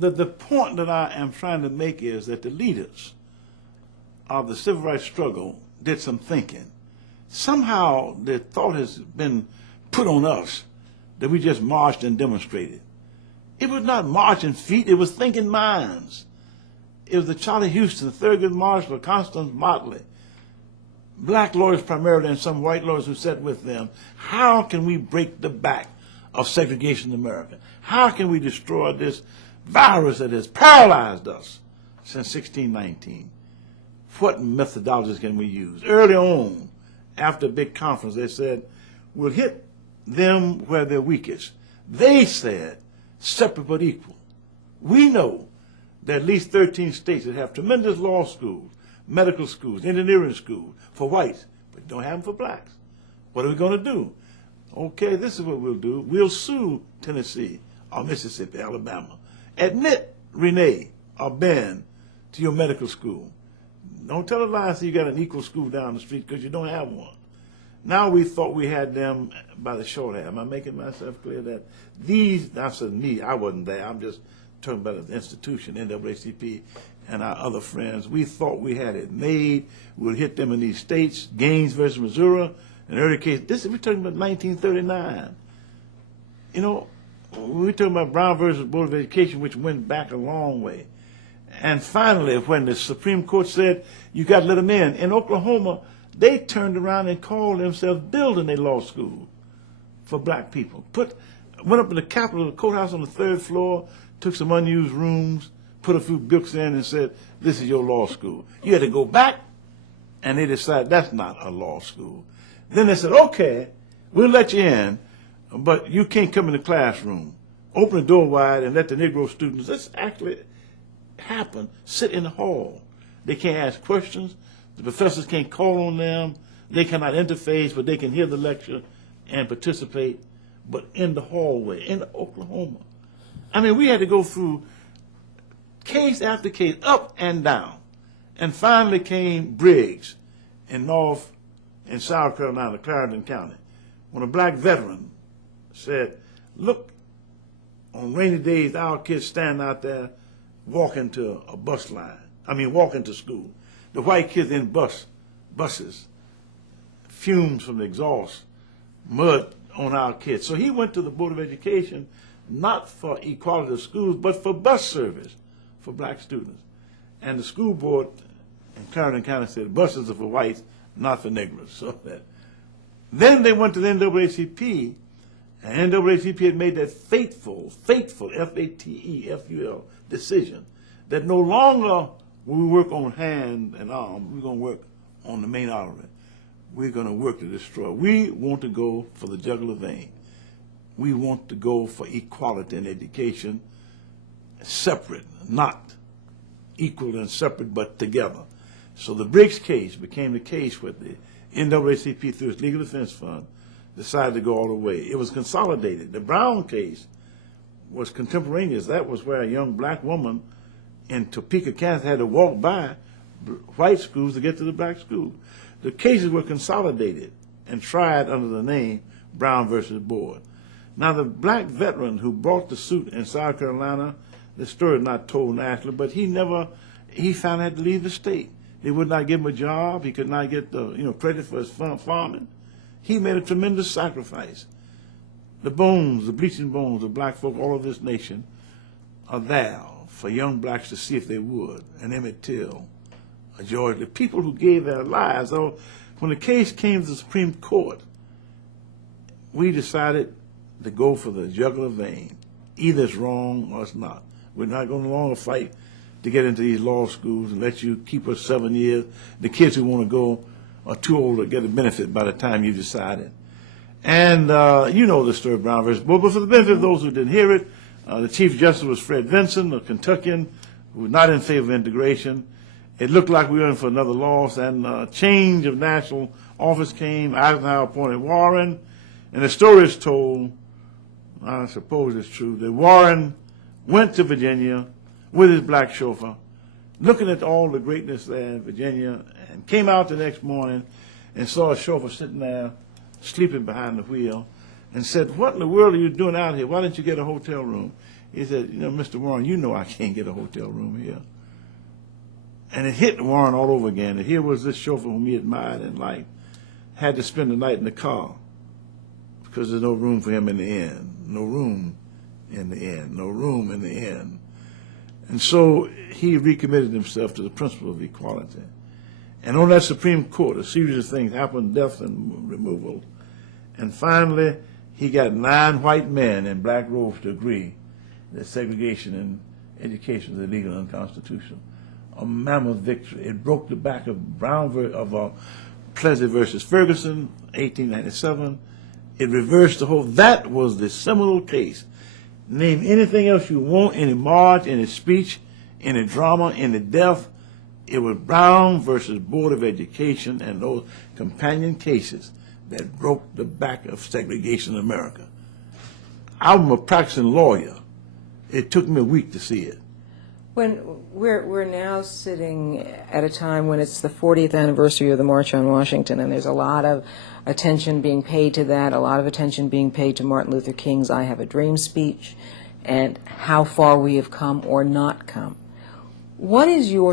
the point that I am trying to make is that the leaders of the civil rights struggle did some thinking. Somehow the thought has been put on us that we just marched and demonstrated. It was not marching feet, it was thinking minds. It was the Charlie Houston, Thurgood Marshall, Constance Motley, black lawyers primarily and some white lawyers who sat with them. How can we break the back of segregation in America? How can we destroy this virus that has paralyzed us since 1619? What methodologies can we use? Early on, after a big conference, they said, we'll hit them where they're weakest. They said, separate but equal. We know that at least 13 states that have tremendous law schools, medical schools, engineering schools for whites, but don't have them for blacks. What are we going to do? Okay, this is what we'll do. We'll sue Tennessee or Mississippi, Alabama. Admit Renee or Ben to your medical school. Don't tell a lie and say you got an equal school down the street because you don't have one. Now we thought we had them by the short hair. Am I making myself clear that these, I said me, I wasn't there. I'm just talking about the institution, NAACP, and our other friends. We thought we had it made. We'll hit them in these states, Gaines versus Missouri, an early case. We're talking about 1939. You know, we're talking about Brown versus Board of Education, which went back a long way. And finally, when the Supreme Court said, you got to let them in Oklahoma, they turned around and called themselves building a law school for black people. Went up to the Capitol, the courthouse on the 3rd floor, took some unused rooms, put a few books in and said, this is your law school. You had to go back, and they decided that's not a law school. Then they said, okay, we'll let you in, but you can't come in the classroom. Open the door wide and let the Negro students, this actually happen, sit in the hall. They can't ask questions. The professors can't call on them. They cannot interface, but they can hear the lecture and participate, but in the hallway, in Oklahoma. I mean, we had to go through case after case, up and down. And finally came Briggs in South Carolina, Clarendon County, when a black veteran said, look, on rainy days, our kids stand out there walking to a bus line. Walking to school. The white kids in buses, fumes from the exhaust, mud on our kids. So he went to the Board of Education, not for equality of schools, but for bus service for black students. And the school board in Clarendon County said buses are for whites, not for Negroes. So then they went to the NAACP, and NAACP had made that fateful, F-A-T-E-F-U-L decision that no longer will we work on hand and arm, we're going to work on the main artery. We're going to work to destroy. We want to go for the jugular vein. We want to go for equality in education, separate, not equal and separate, but together. So the Briggs case became the case where the NAACP, through its legal defense fund, decided to go all the way. It was consolidated. The Brown case was contemporaneous. That was where a young black woman in Topeka, Kansas had to walk by white schools to get to the black school. The cases were consolidated and tried under the name Brown versus Board. Now, the black veteran who brought the suit in South Carolina, the story is not told nationally, but he found he had to leave the state. They would not give him a job. He could not get the credit for his farming. He made a tremendous sacrifice. The bleaching bones of black folk all over this nation are there for young blacks to see if they would. And Emmett Till, George, the people who gave their lives. So when the case came to the Supreme Court, we decided to go for the jugular vein. Either it's wrong or it's not. We're not going to no longer fight to get into these law schools and let you keep us 7 years. The kids who want to go are too old to get a benefit by the time you decided. And you know the story of Brown versus Board, but for the benefit of those who didn't hear it, the Chief Justice was Fred Vinson, a Kentuckian who was not in favor of integration. It looked like we were in for another loss, and a change of national office came. Eisenhower appointed Warren, and the story is told, I suppose it's true, that Warren went to Virginia with his black chauffeur, looking at all the greatness there in Virginia, and came out the next morning and saw a chauffeur sitting there sleeping behind the wheel and said, what in the world are you doing out here? Why didn't you get a hotel room? He said, you know, Mr. Warren, you know I can't get a hotel room here. And it hit Warren all over again. And here was this chauffeur whom he admired and liked, had to spend the night in the car because there's no room for him in the inn. No room in the inn. No room in the inn. And so he recommitted himself to the principle of equality. And on that Supreme Court, a series of things happened, death and removal. And finally, he got 9 white men in black robes to agree that segregation in education is illegal and unconstitutional. A mammoth victory. It broke the back of Plessy versus Ferguson, 1897. It reversed the whole. That was the seminal case. Name anything else you want, any march, any speech, any drama, any death. It was Brown versus Board of Education and those companion cases that broke the back of segregation in America. I'm a practicing lawyer. It took me a week to see it. When we're now sitting at a time when it's the 40th anniversary of the March on Washington, and there's a lot of attention being paid to that, a lot of attention being paid to Martin Luther King's I Have a Dream speech, and how far we have come or not come. What is your